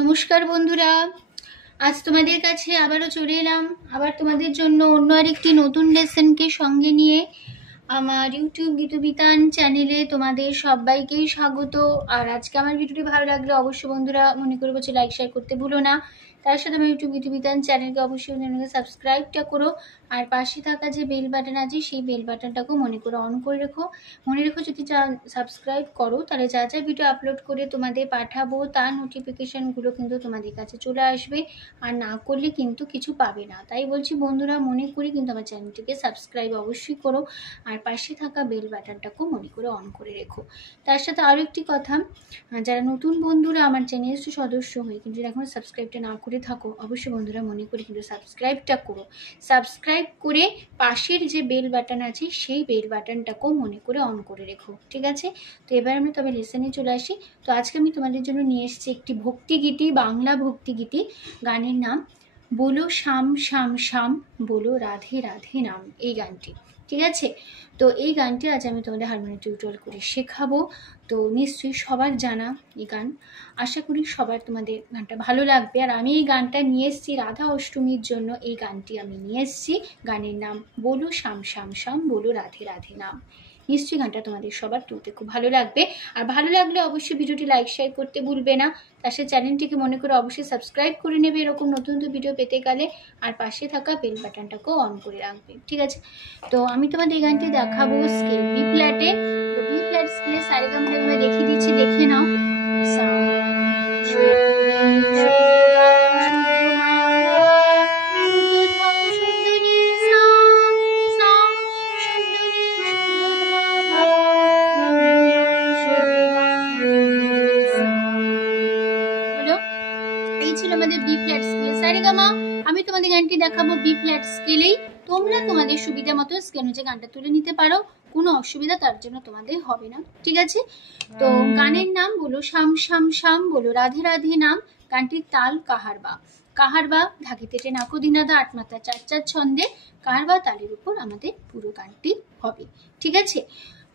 নমস্কার বন্ধুরা, আজ তোমাদের কাছে আবারও চলে এলাম আবার তোমাদের জন্য অন্য আরেকটি নতুন লেসনকে সঙ্গে নিয়ে। আমার ইউটিউব গীতবিতান চ্যানেলে তোমাদের সবাইকেই স্বাগত। আর আজকে আমার ভিডিওটি ভালো লাগলে অবশ্যই বন্ধুরা মনে করে বলছে লাইক শেয়ার করতে ভুলো না। তার সাথে আমার ইউটিউব গীতবিতান চ্যানেলকে অবশ্যই সাবস্ক্রাইবটা করো, আর পাশে থাকা যে বেল বাটন আছে সেই বেল বাটনটাকেও মনে করে অন করে রেখো। মনে রেখো যদি সাবস্ক্রাইব করো তাহলে যা যা ভিডিও আপলোড করে তোমাদের পাঠাবো তার নোটিফিকেশানগুলো কিন্তু তোমাদের কাছে চলে আসবে, আর না করলে কিন্তু কিছু পাবে না। তাই বলছি বন্ধুরা, মনে করি কিন্তু আমার চ্যানেলটিকে সাবস্ক্রাইব অবশ্যই করো, আর পাশে থাকা বেল বাটনটাকেও মনে করে অন করে রেখো। তার সাথে আরও একটি কথা, যারা নতুন বন্ধুরা আমার চ্যানেলের সদস্য হয়ে কিন্তু এখন সাবস্ক্রাইবটা না করে থাকো, অবশ্যই বন্ধুরা মনে করি কিন্তু সাবস্ক্রাইবটা করো। সাবস্ক্রাইব করে পাশের যে বেল বাটন আছে সেই বেল বাটনটাকেও মনে করে অন করে রেখো, ঠিক আছে? তো এবার আমরা তবে লেসনে চলে আসি। তো আজকে আমি তোমাদের জন্য নিয়ে এসেছি একটি ভক্তিগীতি, বাংলা ভক্তিগীতি। গানের নাম বলো শ্যাম শ্যাম শ্যাম, বলো রাধে রাধে নাম, এই গানটি, ঠিক আছে? তো এই গানটি আজ আমি তোমাদের হারমোনিয়াম টিউটোরিয়াল করে শেখাবো। তো নিশ্চয়ই সবার জানা এই গান, আশা করি সবার তোমাদের গানটা ভালো লাগবে। আর আমি এই গানটা নিয়ে এসেছি রাধা অষ্টমীর জন্য, এই গানটি আমি নিয়ে এসেছি। গানের নাম বলো শ্যাম শ্যাম শ্যাম, বলো রাধে রাধে নাম। নিশ্চয়ই গানটা তোমাদের সবার তুলতে খুব ভালো লাগবে। আর ভালো লাগলে অবশ্যই ভিডিওটি লাইক শেয়ার করতে ভুলবে না। তার সাথে চ্যানেলটিকে মনে করে অবশ্যই সাবস্ক্রাইব করে নেবে এরকম নতুন নতুন ভিডিও পেতে গেলে, আর পাশে থাকা বেল বাটনটাকেও অন করে রাখবে, ঠিক আছে? তো আমি তোমাদের এই গানটি দেখাবো স্কেল বি ফ্ল্যাটে। তো বি ফ্ল্যাট স্কেলে সারেগামাপা দেখিয়ে দিচ্ছি, দেখে নাও। এই ছিল আমাদের বি ফ্ল্যাট স্কেলে সারেগামা। আমি তোমাদের গানটি দেখাবো বি ফ্ল্যাট স্কেলেই। তোমরা তোমাদের সুবিধা মতো স্কেল অনুযায়ী গানটা তুলে নিতে পারো, কোনো অসুবিধা তার জন্য তোমাদের হবে না, ঠিক আছে? তো গানের নাম বলো শ্যাম শ্যাম শ্যাম, বলো রাধে রাধে নাম। গানটির তাল কাহারবা। কাহারবা ধাকিতেটে নাকো দিনাদা ৮ মাত্রা ৪/৪ ছন্দে কাহারবা তালের উপর আমাদের পুরো গানটি হবে, ঠিক আছে?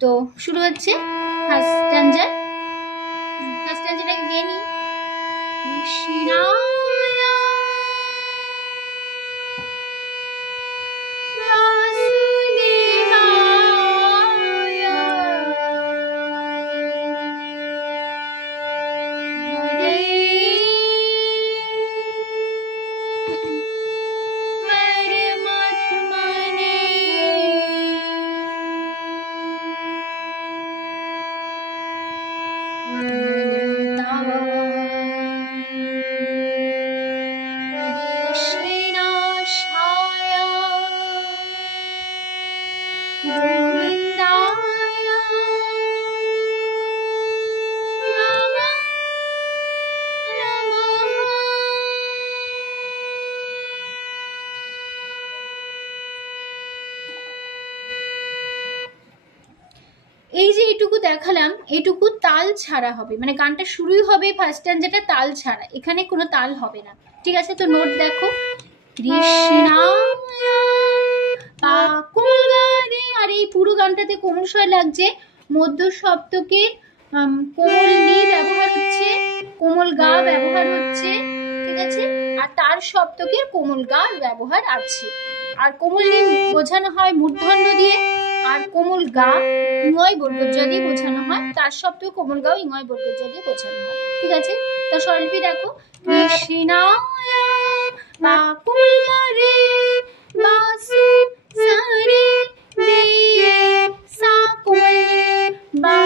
তো শুরু হচ্ছে ফার্স্ট স্ট্যাঞ্জা। ফার্স্ট স্ট্যাঞ্জাটাকে গেয়ে নিই। এই যে এইটুকু দেখালাম, এইটুকু তাল ছাড়া হবে, মানে গানটা শুরুই হবে ফার্স্ট স্ট্যাঞ্জাটা তাল ছাড়া, এখানে কোনো তাল হবে না, ঠিক আছে? তো নোট দেখো, কৃষ্ণা আর এই পুরো গানটাতে কোমল স্বর লাগছে, মধ্য সপ্তকের কোমল নি ব্যবহার হচ্ছে, কোমল গা ব্যবহার হচ্ছে, ঠিক আছে? আর তার সপ্তকের কোমল গা ব্যবহার আছে। আর কোমল নি বোঝানো হয় মূর্ধন্য দিয়ে, আর কোমল গা ইঙয় বর্গজ দিয়ে বোঝানো হয়, তার সপ্তক কোমল গাও ইঙয় বর্গজ দিয়ে বোঝানো হয়, ঠিক আছে? তো স্বরলিপি দেখো, কৃষ্ণা বাকুলরে বাসু সারে রে সা কোমল বা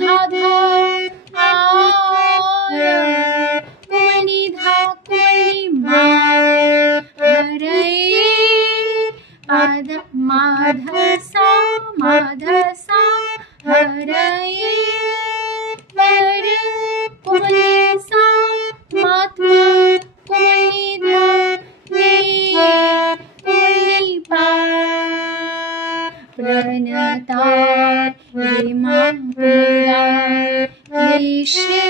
ধা ধা আ কোমলি ধা কোমলি মা হরে আদ মাধা সা হরে হরে কোমলি সা মাতমা কোমলি ধা রে কোমলি পা প্রণতা রে মা কোমলা কৃষ্ণে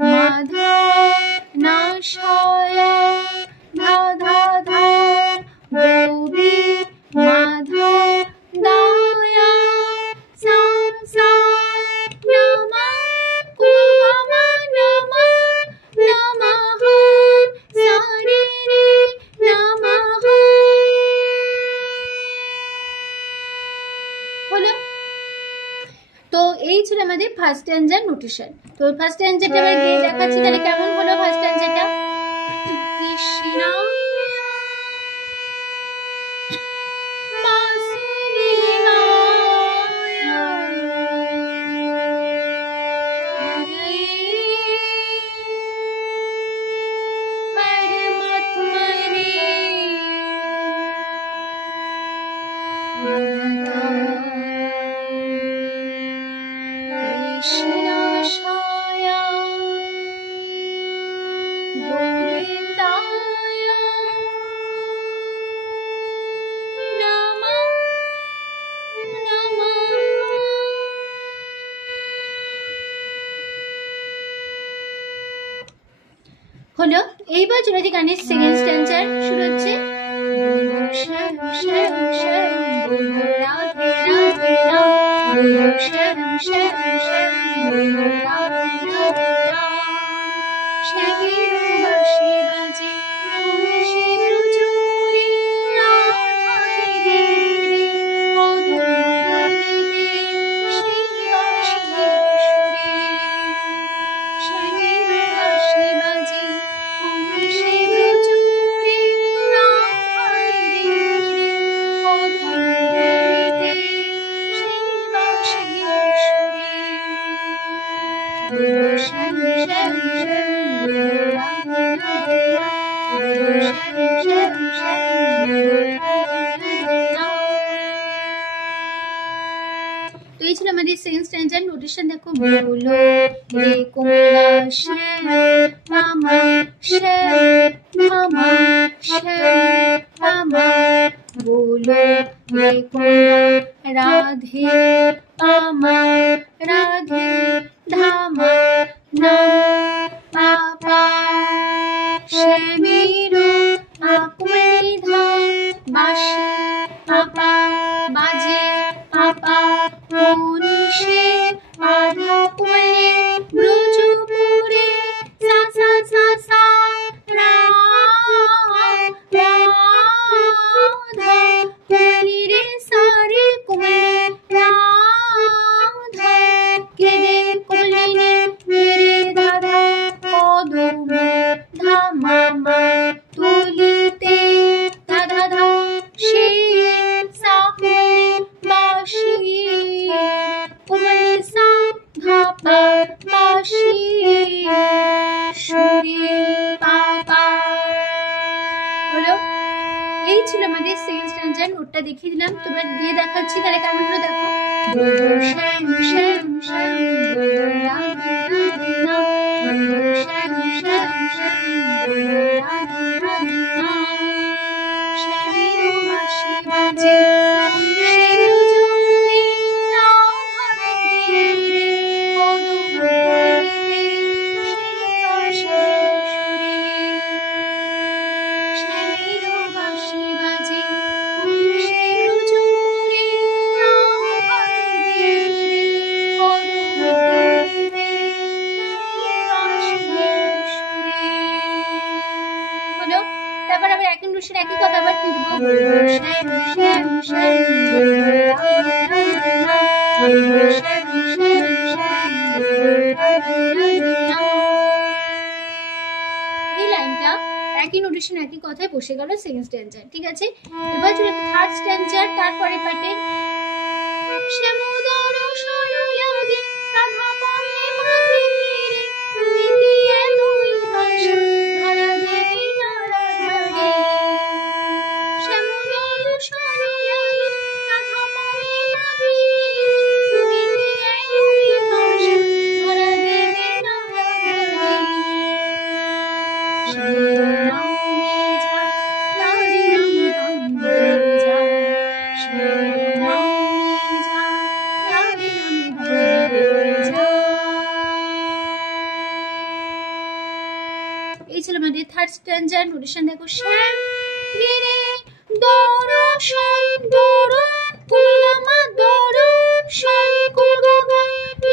মাধা নাশায় ধা ধা ধা গৌরী মাধা দায়া সাম সাম নামা কুলগামা নামা নামা তোমাদের ফার্স্ট স্ট্যান্জার নোটেশন। তো ফার্স্ট স্ট্যান্জারটা এবার গিয়ে দেখাচ্ছি, তাহলে কেমন হলো ফার্স্ট স্ট্যান্জারটা। কৃষ্ণা হলো। এইবার চলেছি গানের সেকেন্ড স্ট্যান্জার শুরু হচ্ছে। তো এই ছিল আমাদের সেকেন্ড স্ট্যান্জার নোটেশন। দেখো, বলো রে কোমলা শ্যাম মামা শ্যাম মামা শ্যাম মামা, বলো রে কোমলা রাধে মামা রাধে ধামা নাম পাপা শ্যামেরো আকুলি ধাম বাসি পাপা বাজে পাপা মনীষে আধা কোলে ব্রজপুরে সা সা সা সা রাধা কোলি রে সারে কোলে রাধা কেরে কোলিনে মেরে দাদা পদম ধামা মা তুলিতে দাদা ধা সে সাকে বাসি কোমল সা ধাপা বাসি সুরে পাপা। হলো, এই ছিল আমাদের সেকেন্ড স্ট্যান্জার। নোটটা দেখিয়ে দিলাম, তোমরা দিয়ে দেখাচ্ছি, তাহলে কেমন হলো দেখো। শ্যাম শ্যাম শ্যাম রাধে রাধে রাম, শ্যাম শ্যাম শ্যাম রাধে রাধে রাম, শ্যামেরো বাঁশি বাজে তারপর আবার একই নোটেশন একই কথা আবার ফিরবো। শ্যাম শ্যাম শ্যাম এই লাইনটা একই নোটেশন একই কথায় বসে গেল সেকেন্ড স্ট্যান্জার। ঠিক আছে, এবার চলে থার্ড স্ট্যান্জার। তারপরে পাটে শ্যামোদর সরলাগে রাধা পথে মাঝে ফিরে তুমি দিয়ে দুই পাশে ধরা দেবী নারাধে, শ্যামোদর সরলাগে রাধা পথে মাঝে ফিরে তুমি দিয়ে দুই পাশে ধরা দেবী নারাধে, এই ছিল আমাদের থার্ড স্ট্যান্জার নোটেশন। দেখো, শ্যাম রে রে দর্শন দর কুলমা দর্শন কুলগা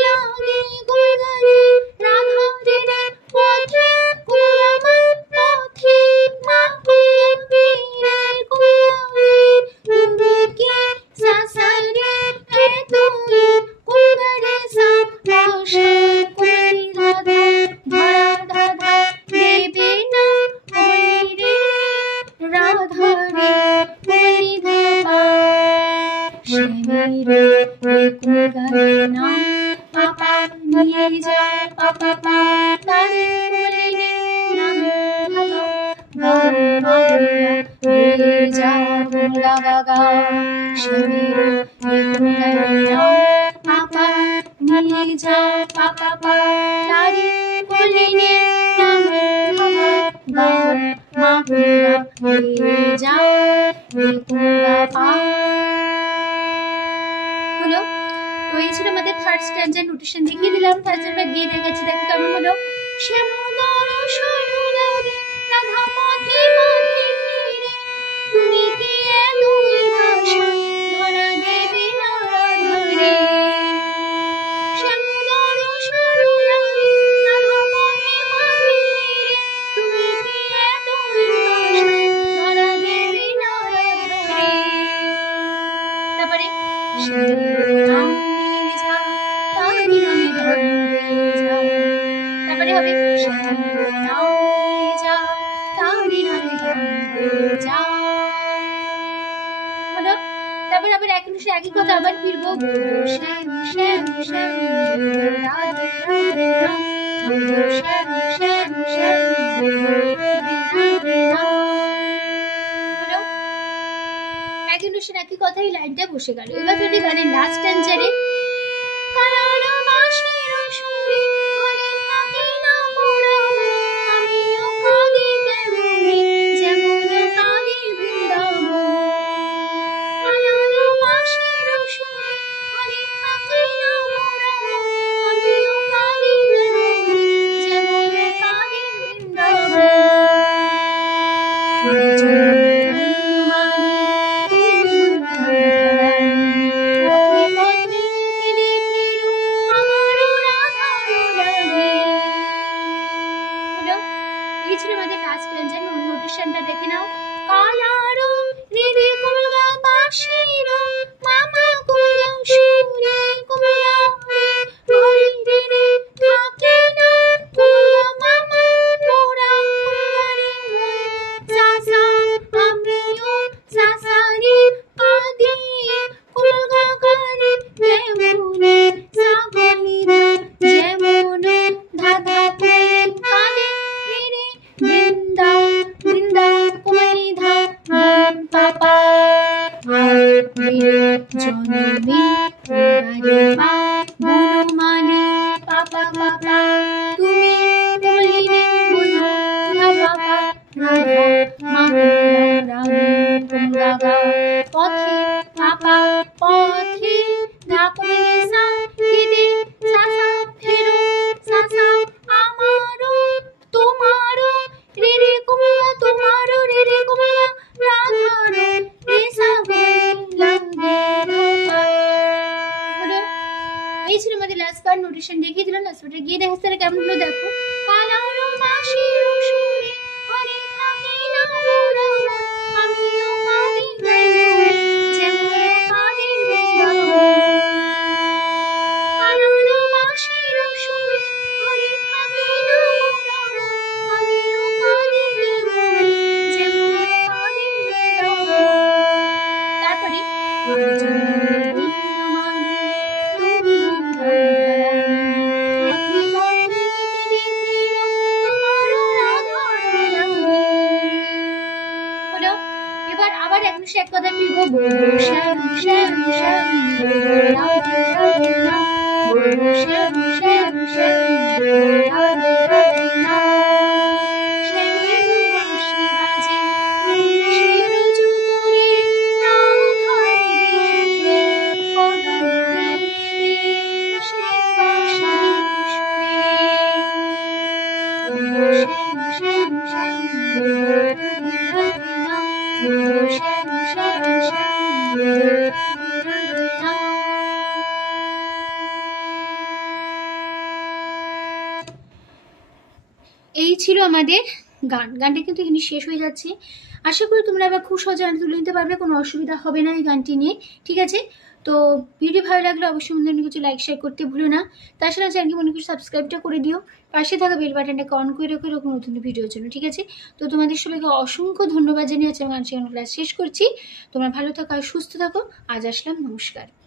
লাগে গুলগারে রাধা রে রে পথে কুলমা পথে মা কুলবি রে কুলবি তুমি কি সাসারে হে তুমি কুলগারে সা সা কোমলি ধা ধা ধরা ধা ধা দেবে না কোমলি রে রাধা রে কোমলি ধা পা শ্যামি রে কোমলি না পাপা নিয়ে যা পাপা পা তারে কোমলি রে না গা গা রে যা গা গা গা শ্যামি রে কোমলি না পাপা নিয়ে যা পাপা পা তারে কোমলি রে না গা মা গা রে যা কোমলা পা। হলো তো এই ছিল আমাদের থার্ড স্ট্যান্ডার্ড নোটেশন দেখিয়ে দিলাম। থার্ড স্ট্যান্ডার্ড গিয়ে দেখাচ্ছি, দেখো কেমন হলো। শ্যামদর সরলারে রাধা পথে পথে ফিরে তুমি কি এতই ভাষা ধরা দেবে না রাধা রে। শ্যামদর সরলারে রাধা পথে পথে ফিরে তুমি কি এতই ভাষা ধরা দেবে না রাধা রে। তারপরে তারপরে হবে হলো। তারপরে আবার একই কথা আবার ফিরবো। একই কথাই লাইনটা বসে গেল। এবার যদি গানের লাস্ট স্ট্যান্ডারে দেখে নাও। কালারো রে কোমলা বাসিরো মামা কোমলা সুরে কোমলা রে হরি রে রে থাকে না কোমলা মামা মোরা কোমলা রে সাসা আমিও সাসা রে পাদি কোমলা গারে যেমনে সাগনি যেমনে ধাধা কানে রে রে বৃন্দা বৃন্দা কোমলি ধা পাপা জনমী রে মা বনমালী পাপা পাপা তুমি কোমলি রে বলো পাপা রাধা মা রাধা কোমলা গা পথে পাপা পথে ধাপে সা দিদি সাসা ফেরো সাসা আমারো তোমারো রে রে কোমলা তোমারো রে রে কোমলা রাধারো রে সা লাগে রাধা। এই ছিল আমাদের লাস্ট পার্ট। নোটেশন দেখিয়ে দিলাম। লাস্ট পার্টে গিয়ে দেখাচ্ছি তারা কেমন হলো। দেখো কালারো মাসির সুরে হরে থাকে না মোরা আমিও কাঁদি যেমন কাঁদি কালারো মাসির সুরে হরে থাকে না মোরা আমিও কাঁদি যেমন কাঁদি। তারপরে এবার আবার এক কথা ফিরবো। শ্যাম শ্যাম শ্যাম রাধে রাধে নাম শ্যাম শ্যাম শ্যাম রাধে রাধে নাম শ্যামের বাঁশি বাজে শির জুড়ে রাধার রে কদম শ্যাম বাঁশি সুরে শ্যাম শ্যাম শ্যাম রাধে রাধে নাম শ্যাম শ্যাম শ্যাম রাধে নাম। এই ছিল আমাদের গানটা কিন্তু এখানে শেষ হয়ে যাচ্ছে। আশা করি তোমরা এবার খুব সহজে গান তুলে নিতে পারবে, কোনো অসুবিধা হবে না এই গানটি নিয়ে, ঠিক আছে? তো ভিডিও ভালো লাগলে অবশ্যই মনে কিছু লাইক শেয়ার করতে ভুলো না। তাছাড়া চ্যানেলকে মনে কিছু সাবস্ক্রাইবটা করে দিও, পাশে থাকা বেল বাটনটাকে অন করে রাখো এরকম নতুন ভিডিওর জন্য, ঠিক আছে? তো তোমাদের সবাইকে অসংখ্য ধন্যবাদ জানিয়ে আমি গান শেখানোর ক্লাস শেষ করছি। তোমরা ভালো থাকো আর সুস্থ থাকো। আজ আসলাম, নমস্কার।